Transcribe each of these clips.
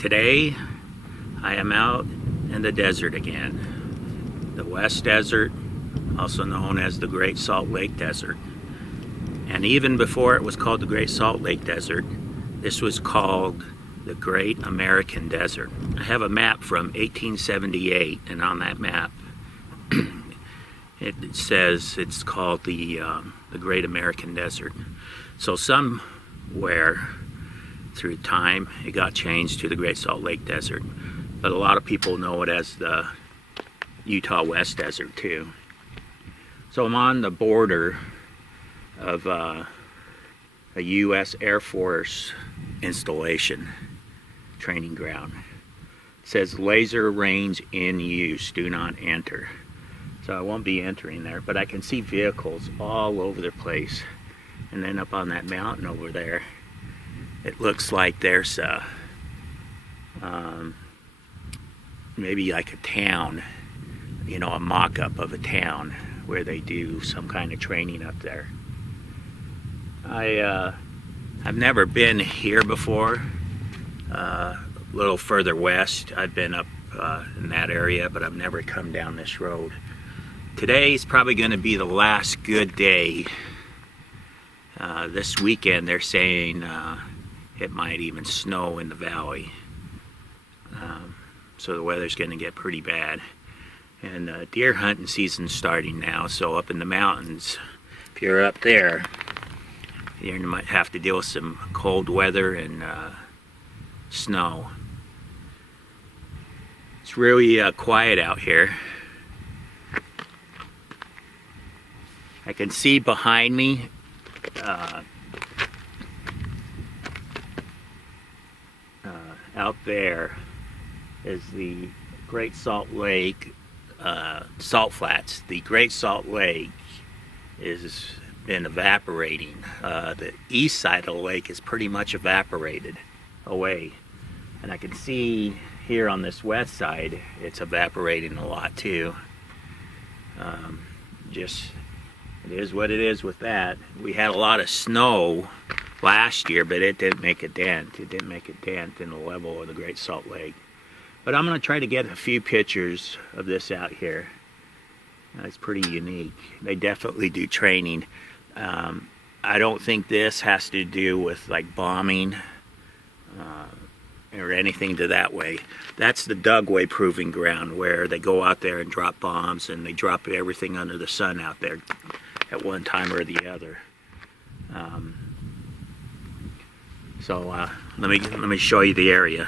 Today I am out in the desert again. The West Desert, also known as the Great Salt Lake Desert. And even before it was called the Great Salt Lake Desert, this was called the Great American Desert. I have a map from 1878, and on that map it says it's called the Great American Desert. So somewhere through time it got changed to the Great Salt Lake Desert, but a lot of people know it as the Utah West Desert too. So I'm on the border of a U.S. Air Force installation training ground. It says laser range in use, do not enter. So I won't be entering there, but I can see vehicles all over the place. And then up on that mountain over there, it looks like there's maybe like a town, you know, a mock-up of a town where they do some kind of training up there. I've never been here before. A little further west, I've been up in that area, but I've never come down this road. Today's probably going to be the last good day. This weekend they're saying it might even snow in the valley. So the weather's going to get pretty bad. And deer hunting season's starting now, so up in the mountains, if you're up there, you might have to deal with some cold weather and snow. It's really quiet out here. I can see behind me out there is the Great Salt Lake salt flats. The Great Salt Lake has been evaporating. The east side of the lake is pretty much evaporated away, and I can see here on this west side it's evaporating a lot too. Just it is what it is with that. We had a lot of snow last year, but it didn't make a dent. It didn't make a dent in the level of the Great Salt Lake. But I'm going to try to get a few pictures of this out here. It's pretty unique. They definitely do training. I don't think this has to do with like bombing or anything to that way. That's the Dugway Proving Ground, where they go out there and drop bombs, and they drop everything under the sun out there at one time or the other. Let me show you the area.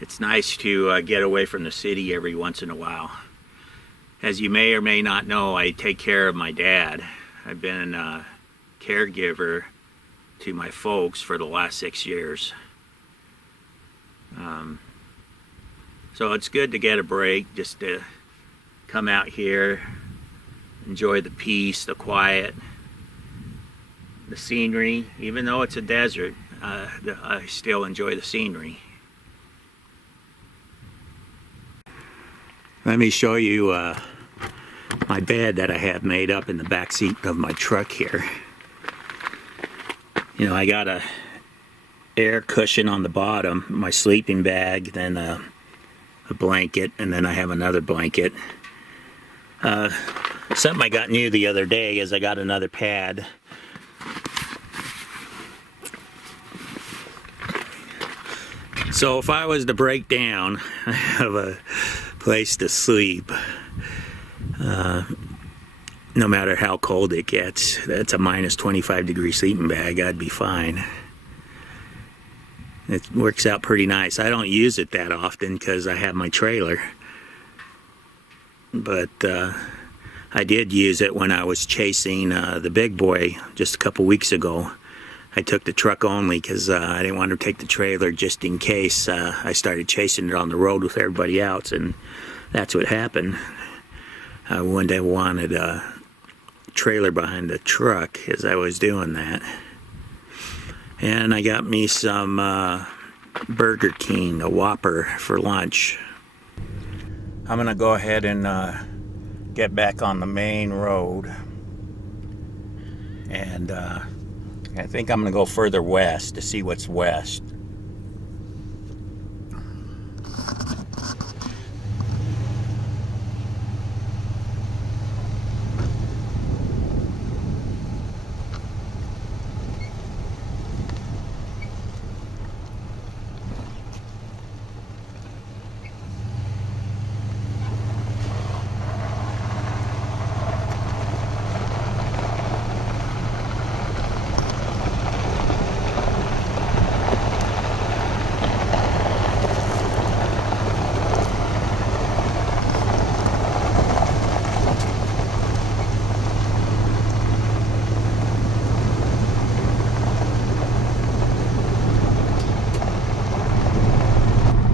It's nice to get away from the city every once in a while. As you may or may not know, I take care of my dad. I've been a caregiver to my folks for the last 6 years. So it's good to get a break, just to come out here, enjoy the peace, the quiet, the scenery. Even though it's a desert, I still enjoy the scenery. Let me show you my bed that I have made up in the back seat of my truck here. You know, I got a air cushion on the bottom, my sleeping bag, then a blanket, and then I have another blanket. Something I got new the other day is I got another pad. So if I was to break down, I have a place to sleep. no matter how cold it gets. That's a minus 25-degree sleeping bag. I'd be fine. It works out pretty nice. I don't use it that often because I have my trailer. But I did use it when I was chasing the big boy just a couple weeks ago. I took the truck only because I didn't want to take the trailer just in case I started chasing it on the road with everybody else, and that's what happened. I wouldn't have wanted a trailer behind the truck as I was doing that. And I got me some Burger King, a Whopper, for lunch. I'm gonna go ahead and get back on the main road, and I think I'm gonna go further west to see what's west.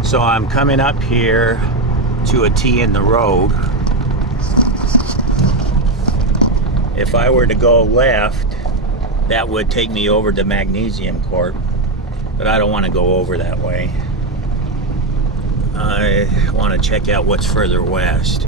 So I'm coming up here to a T in the road. If I were to go left, that would take me over to Magnesium Corp, but I don't want to go over that way. I want to check out what's further west.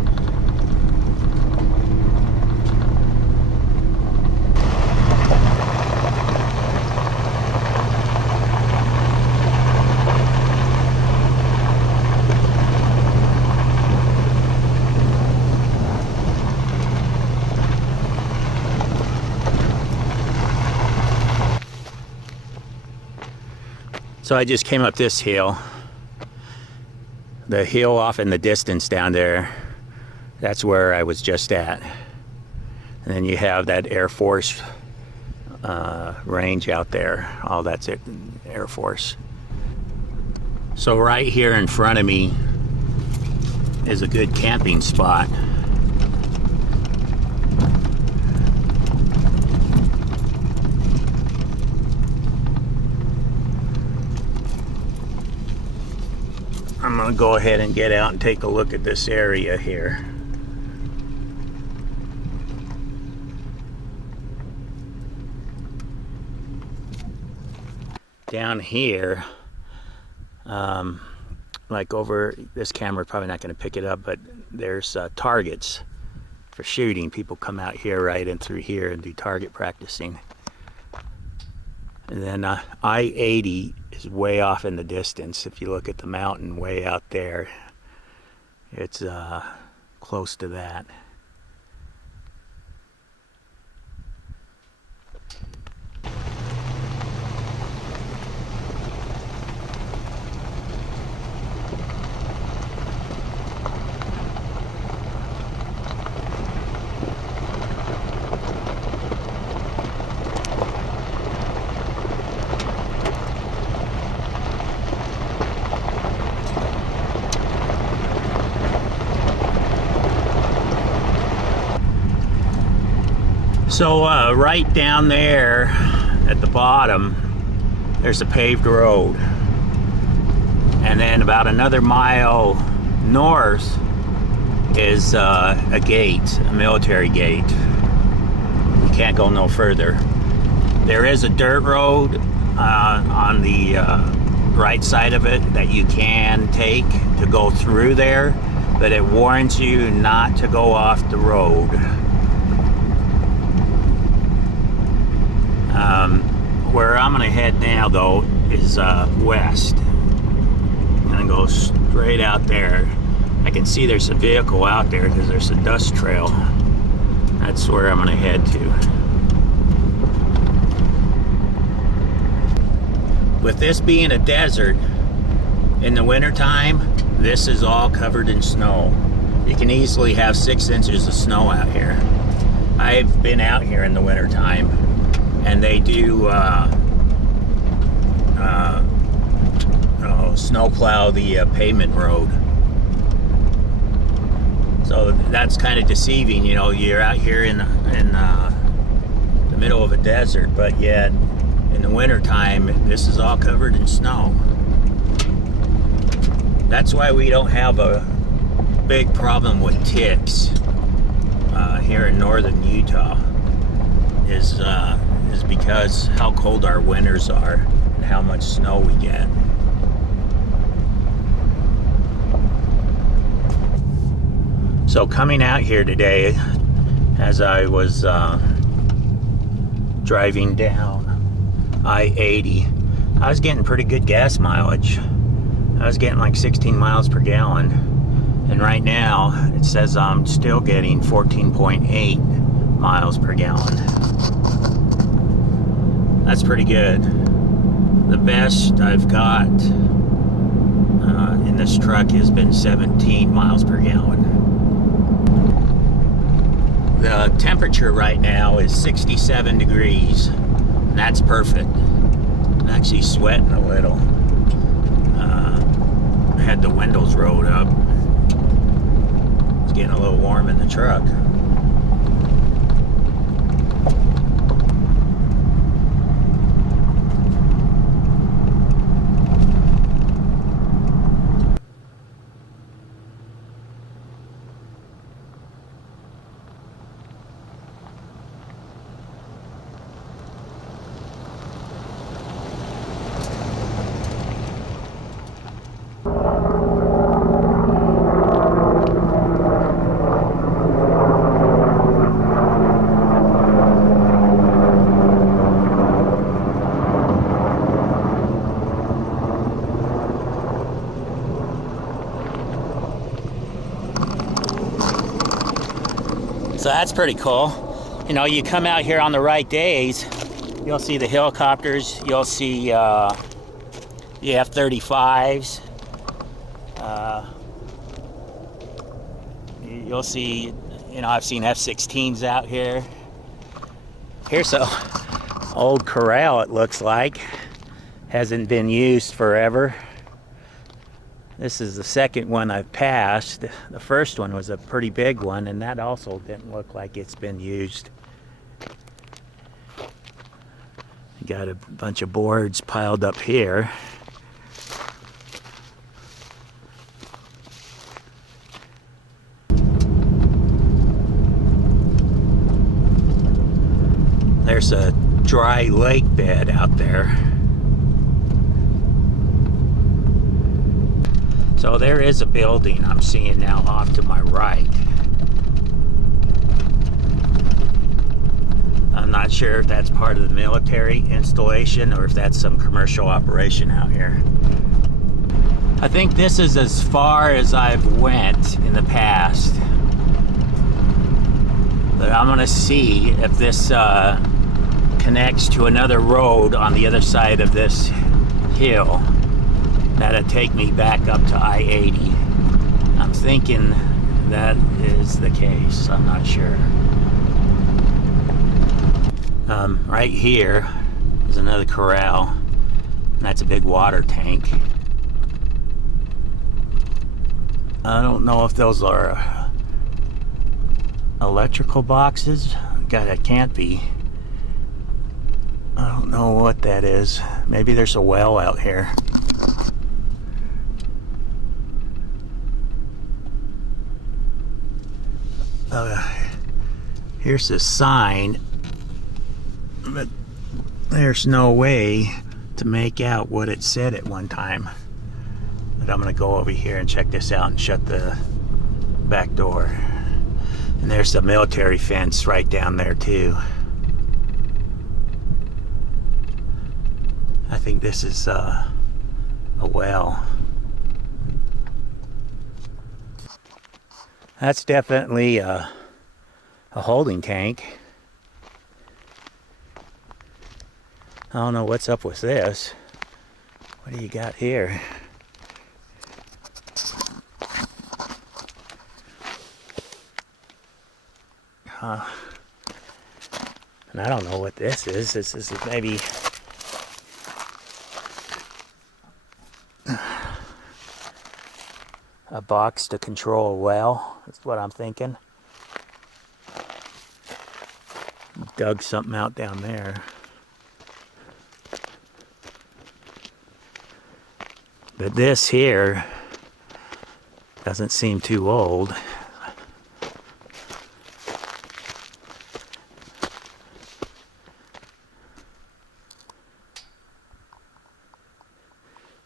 So I just came up this hill. The hill off in the distance down there, that's where I was just at. And then you have that Air Force range out there. All that's it, Air Force. So right here in front of me is a good camping spot. I'm gonna go ahead and get out and take a look at this area here. Down here, like over this camera, probably not going to pick it up, but there's targets for shooting. People come out here right in through here and do target practicing. And then I-80 is way off in the distance. If you look at the mountain way out there, it's close to that. So right down there at the bottom, there's a paved road. And then about another mile north is a gate, a military gate. You can't go no further. There is a dirt road on the right side of it that you can take to go through there, but it warns you not to go off the road. Where I'm gonna head now though is west. I'm gonna go straight out there. I can see there's a vehicle out there because there's a dust trail. That's where I'm gonna head to. With this being a desert, in the wintertime, this is all covered in snow. You can easily have 6 inches of snow out here. I've been out here in the wintertime, and they do snowplow the pavement road. So that's kind of deceiving, you know. You're out here in the middle of a desert, but yet in the wintertime, this is all covered in snow. That's why we don't have a big problem with ticks here in northern Utah. Is because how cold our winters are and how much snow we get. So coming out here today, as I was driving down I-80, I was getting pretty good gas mileage. I was getting like 16 miles per gallon. And right now, it says I'm still getting 14.8 miles per gallon. That's pretty good. The best I've got in this truck has been 17 miles per gallon. The temperature right now is 67 degrees. And that's perfect. I'm actually sweating a little. I had the windows rolled up. It's getting a little warm in the truck. So that's pretty cool. You know, you come out here on the right days, you'll see the helicopters, you'll see the F-35s, you'll see, you know, I've seen F-16s out here. Here's an old corral, it looks like. Hasn't been used forever. This is the second one I've passed. The first one was a pretty big one, and that also didn't look like it's been used. You got a bunch of boards piled up here. There's a dry lake bed out there. So there is a building I'm seeing now off to my right. I'm not sure if that's part of the military installation or if that's some commercial operation out here. I think this is as far as I've went in the past. But I'm gonna see if this connects to another road on the other side of this hill. That'll take me back up to I-80. I'm thinking that is the case. I'm not sure. Right here is another corral, and that's a big water tank. I don't know if those are electrical boxes. God, that can't be. I don't know what that is. Maybe there's a well out here. Here's a sign, but there's no way to make out what it said at one time. But I'm gonna go over here and check this out and shut the back door. And there's the military fence right down there too. I think this is a well. That's definitely a holding tank. I don't know what's up with this. What do you got here? And I don't know what this is. This is maybe a box to control a well. That's what I'm thinking. Dug something out down there. But this here doesn't seem too old.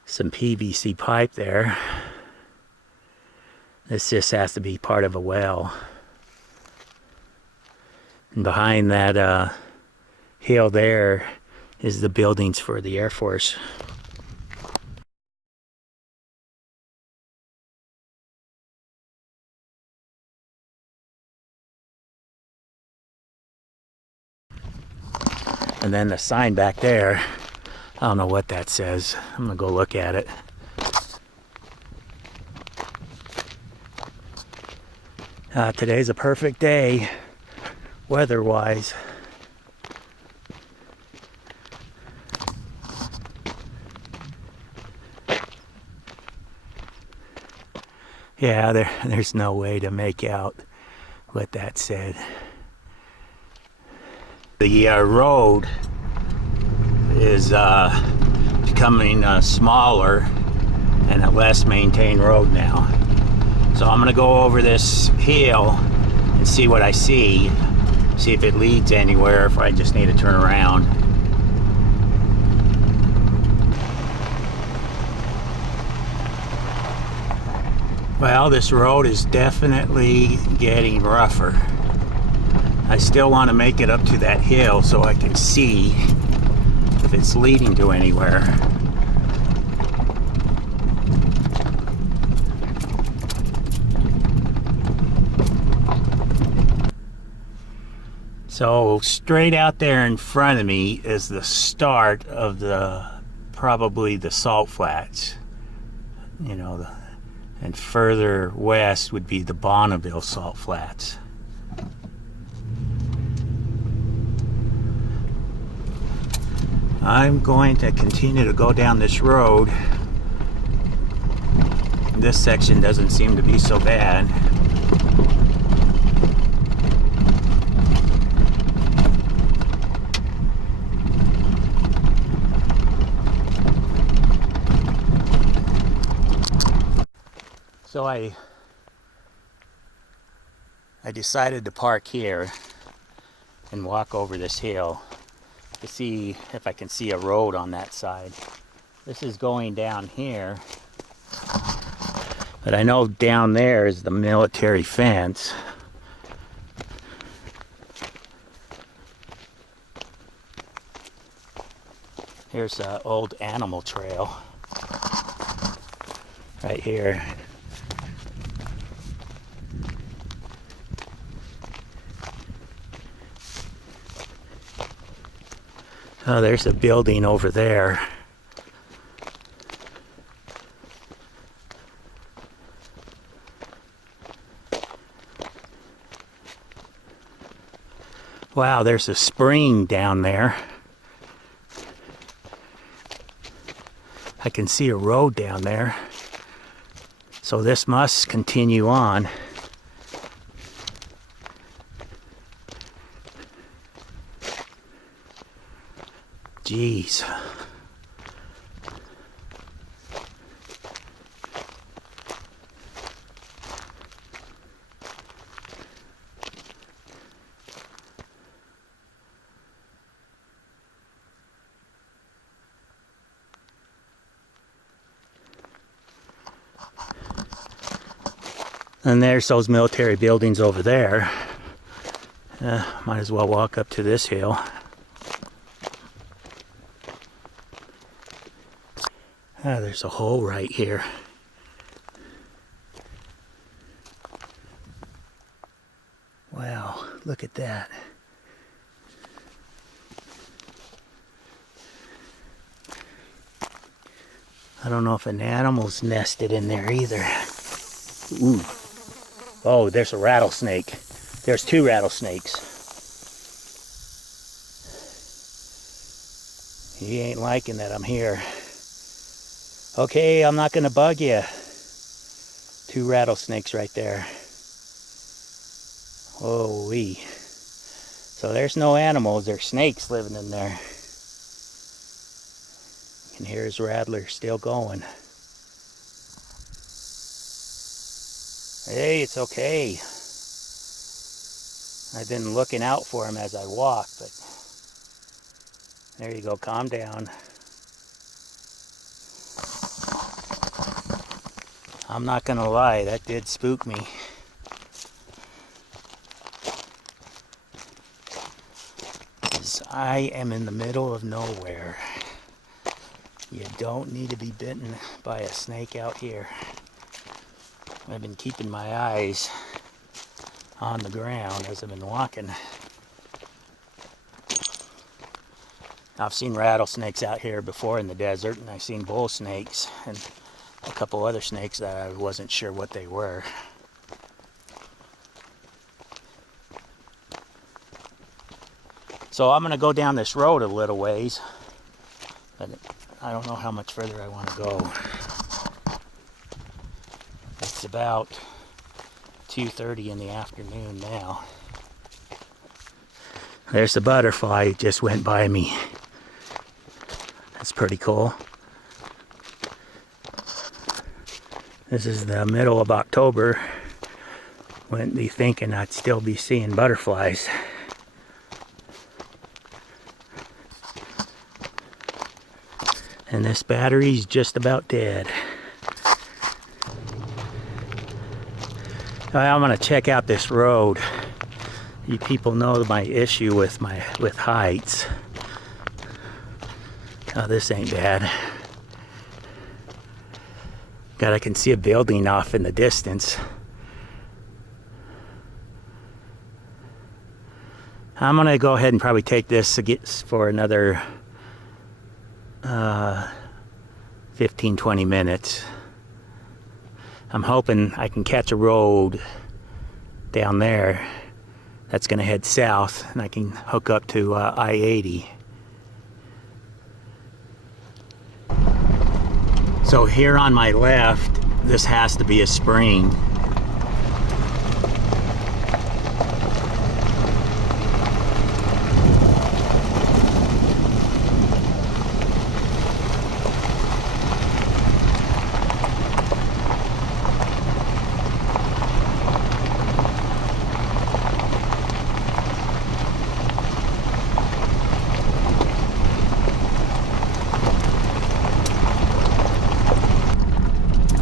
Some PVC pipe there. This just has to be part of a well. And behind that hill there is the buildings for the Air Force. And then the sign back there, I don't know what that says. I'm gonna go look at it. Today's a perfect day, weather-wise. Yeah, there's no way to make out what that said. The road is becoming smaller and a less maintained road now. So I'm gonna go over this hill and see what I see if it leads anywhere, if I just need to turn around. Well, this road is definitely getting rougher. I still want to make it up to that hill so I can see if it's leading to anywhere. So straight out there in front of me is the start of probably the salt flats. You know, and further west would be the Bonneville salt flats. I'm going to continue to go down this road. This section doesn't seem to be so bad. So I decided to park here and walk over this hill to see if I can see a road on that side. This is going down here, but I know down there is the military fence. Here's an old animal trail right here. Oh, there's a building over there. Wow, there's a spring down there. I can see a road down there. So this must continue on. Jeez. And there's those military buildings over there. Might as well walk up to this hill. There's a hole right here. Wow, look at that. I don't know if an animal's nested in there either. Ooh. Oh, there's a rattlesnake. There's two rattlesnakes. He ain't liking that I'm here. Okay, I'm not gonna bug you. 2 rattlesnakes right there. Holy. So there's no animals, there's snakes living in there. You can hear his rattler still going. Hey, it's okay. I've been looking out for him as I walk, but there you go, calm down. I'm not gonna lie, that did spook me. I am in the middle of nowhere. You don't need to be bitten by a snake out here. I've been keeping my eyes on the ground as I've been walking. I've seen rattlesnakes out here before in the desert, and I've seen bull snakes and a couple other snakes that I wasn't sure what they were. So I'm gonna go down this road a little ways, but I don't know how much further I want to go. It's about 2:30 in the afternoon now. There's the butterfly that just went by me. That's pretty cool. This is the middle of October. Wouldn't be thinking I'd still be seeing butterflies. And this battery's just about dead. I'm gonna check out this road. You people know my issue with heights. Oh, this ain't bad. God, I can see a building off in the distance. I'm gonna go ahead and probably take this for another 15-20 minutes. I'm hoping I can catch a road down there that's gonna head south, and I can hook up to I-80. So here on my left, this has to be a spring.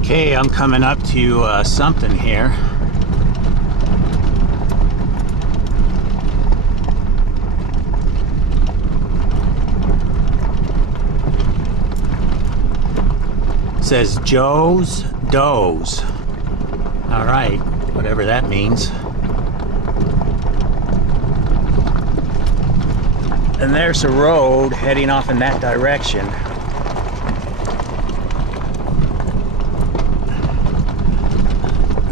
Okay, I'm coming up to something here. It says Joe's Does. All right, whatever that means. And there's a road heading off in that direction.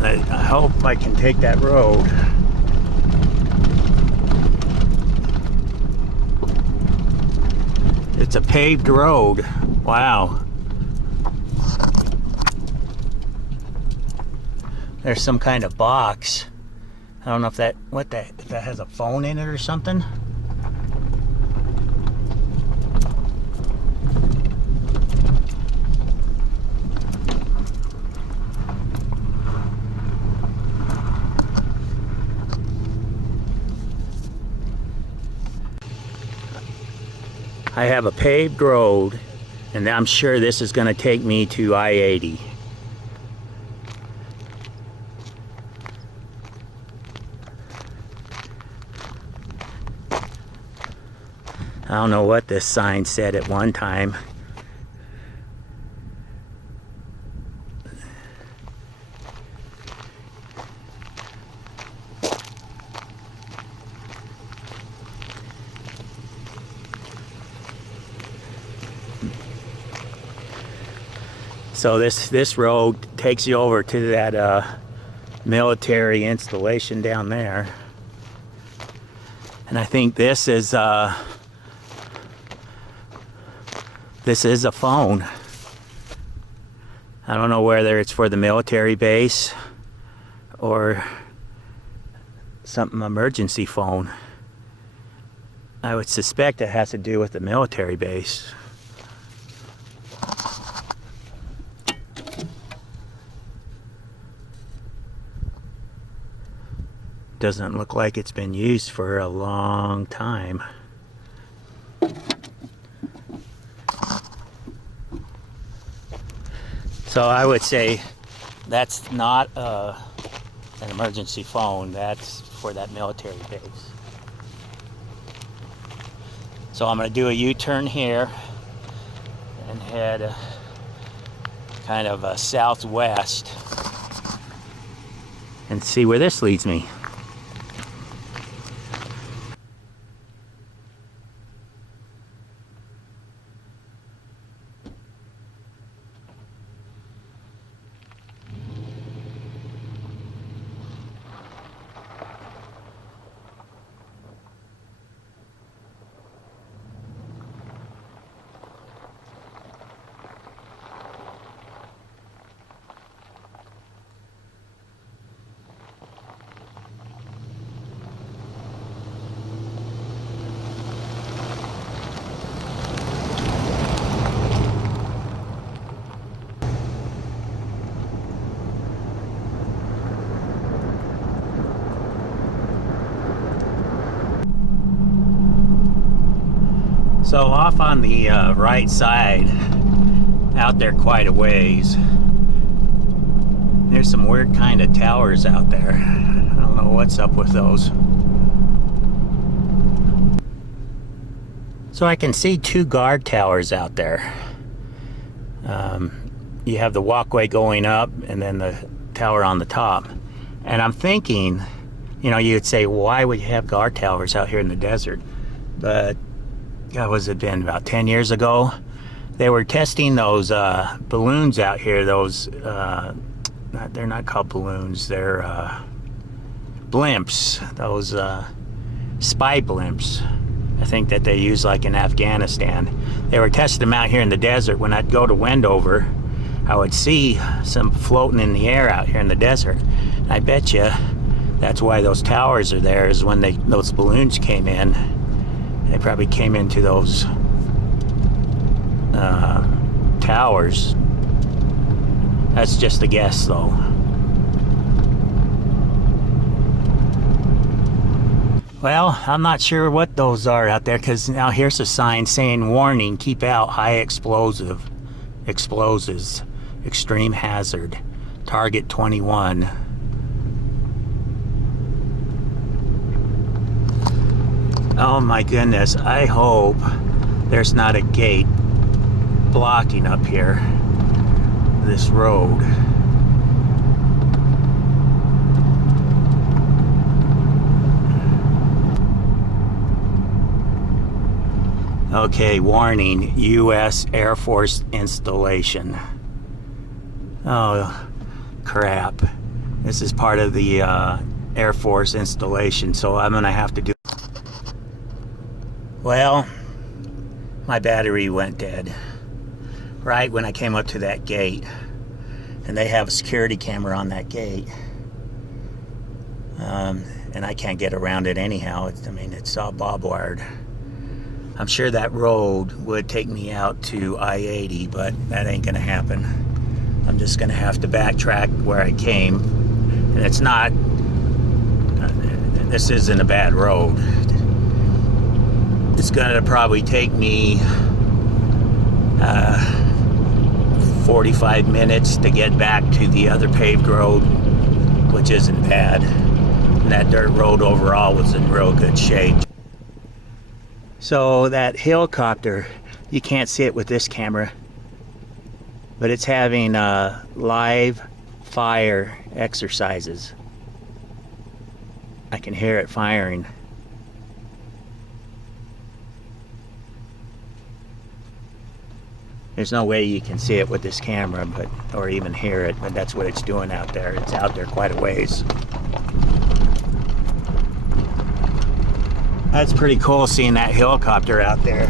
I hope I can take that road. It's a paved road. Wow. There's some kind of box. I don't know if that has a phone in it or something. I have a paved road, and I'm sure this is going to take me to I-80. I don't know what this sign said at one time. So this road takes you over to that military installation down there. And I think this is This is a phone. I don't know whether it's for the military base or something emergency phone. I would suspect it has to do with the military base. Doesn't look like it's been used for a long time. So I would say that's not an emergency phone. That's for that military base. So I'm going to do a U-turn here and head kind of southwest and see where this leads me. So off on the right side, out there quite a ways, there's some weird kind of towers out there. I don't know what's up with those. So I can see two guard towers out there. You have the walkway going up and then the tower on the top. And I'm thinking, you know, you'd say, why would you have guard towers out here in the desert? But God, was it been about 10 years ago? They were testing those balloons out here. Those, they're not called balloons. They're blimps. Those spy blimps. I think that they use like in Afghanistan. They were testing them out here in the desert. When I'd go to Wendover, I would see some floating in the air out here in the desert. And I bet you that's why those towers are there, is when those balloons came in. They probably came into those towers. That's just a guess, though. Well, I'm not sure what those are out there, because now here's a sign saying, warning, keep out high explosives, extreme hazard, target 21. Oh my goodness, I hope there's not a gate blocking up here, this road. Okay, warning, U.S. Air Force installation. Oh, crap. This is part of the Air Force installation, so I'm gonna have to do. Well, my battery went dead right when I came up to that gate, and they have a security camera on that gate, and I can't get around it anyhow. I mean, it's all barbed wired. I'm sure that road would take me out to I-80, but that ain't gonna happen. I'm just gonna have to backtrack where I came, and it's not, this isn't a bad road. It's gonna probably take me 45 minutes to get back to the other paved road, which isn't bad. And that dirt road overall was in real good shape. So that helicopter, you can't see it with this camera, but it's having live fire exercises. I can hear it firing. There's no way you can see it with this camera, but or even hear it, but that's what it's doing out there. It's out there quite a ways. That's pretty cool seeing that helicopter out there.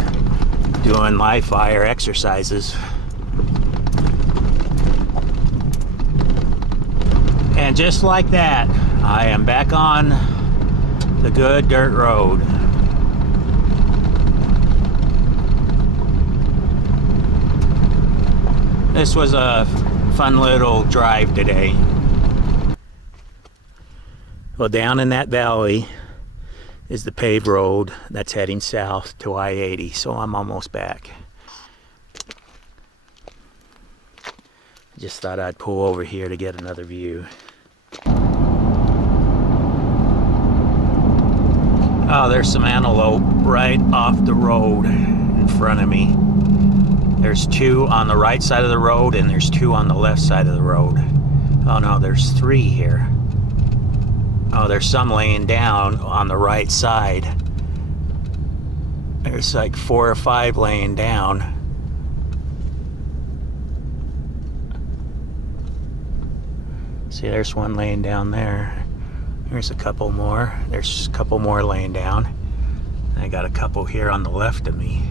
doing live fire exercises. And just like that, I am back on the good dirt road. This was a fun little drive today. Well, down in that valley is the paved road that's heading south to I-80, so I'm almost back. Just thought I'd pull over here to get another view. Oh, there's some antelope right off the road in front of me. There's two on the right side of the road and there's two on the left side of the road. Oh no, there's three here. Oh, there's some laying down on the right side. There's like 4 or 5 laying down. See, there's one laying down there. There's a couple more. There's a couple more laying down. I got a couple here on the left of me.